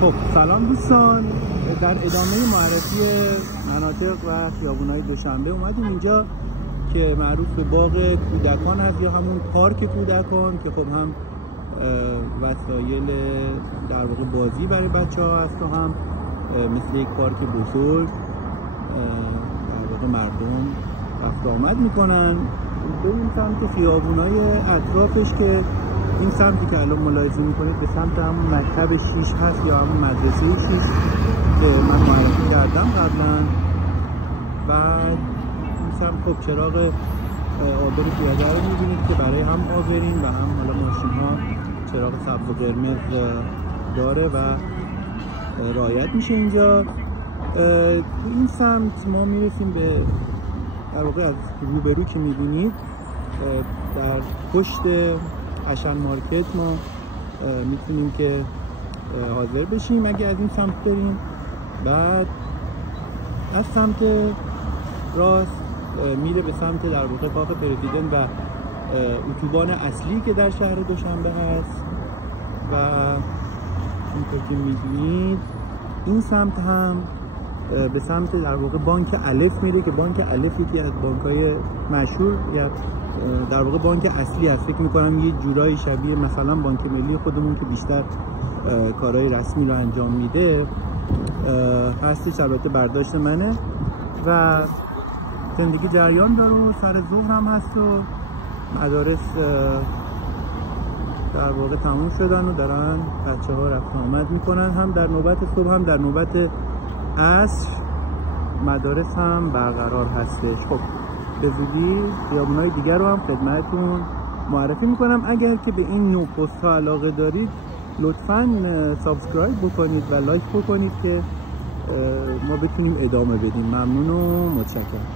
خب سلام دوستان، در ادامه معرفی مناطق و خیابون‌های دوشنبه اومدیم اینجا که معروف به باغ کودکان هست یا همون پارک کودکان که خب هم وسایل در واقع بازی برای بچه‌ها هست و هم مثل یک پارک بزرگ در واقع مردم رفت آمد میکنن. به این سمت خیابون‌های اطرافش که این سمتی که الان ملاحظه میکنید به سمت همون مکتب 6 هست یا همون مدرسه 6 که من معرفی کردم قبلا. و این سمت خب چراغ آبر پیاده رو میبینید که برای هم آبرین و هم حالا ماشین ها چراغ سبز و قرمز داره و رعایت میشه اینجا. تو این سمت ما میرسیم به در واقع از روبرو که میبینید در پشت حشن مارکت ما میتونیم که حاضر بشیم اگه از این سمت بریم. بعد از سمت راست میره به سمت در واقع باغ پرزیدنت و اتوبان اصلی که در شهر دوشنبه هست. و اینطور که میبینید این سمت هم به سمت در واقع بانک الف میره که بانک الف یکی از بانک‌های مشهور یا در واقع بانک اصلی هست. فکر میکنم یه جورایی شبیه مثلا بانک ملی خودمون که بیشتر کارهای رسمی رو انجام میده هستش. البته برداشت منه و زندگی جریان داره و سر ظهر هم هست و مدارس در واقع تموم شدن و دارن بچه ها رفت آمد میکنن، هم در نوبت صبح هم در نوبت عصر مدارس هم برقرار هستش. خب به زودی خیابون‌های دیگر رو هم خدمتتون معرفی میکنم. اگر که به این نوع پست ها علاقه دارید لطفاً سابسکرایب بکنید و لایک بکنید که ما بتونیم ادامه بدیم. ممنون و متشکرم.